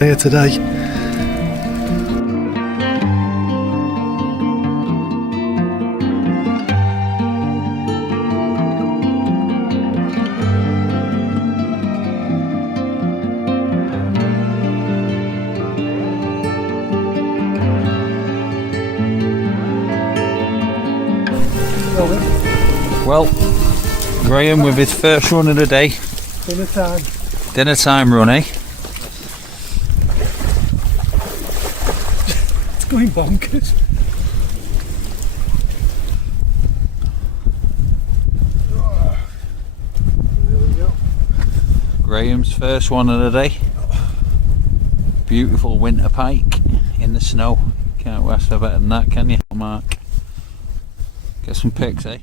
Here today. Well, Graham with his first run of the day. Dinner time. Dinner time run, eh? It's going bonkers. There we go. Graham's first one of the day. Beautiful winter pike in the snow. Can't ask for better than that, can you, Mark? Get some pics, eh?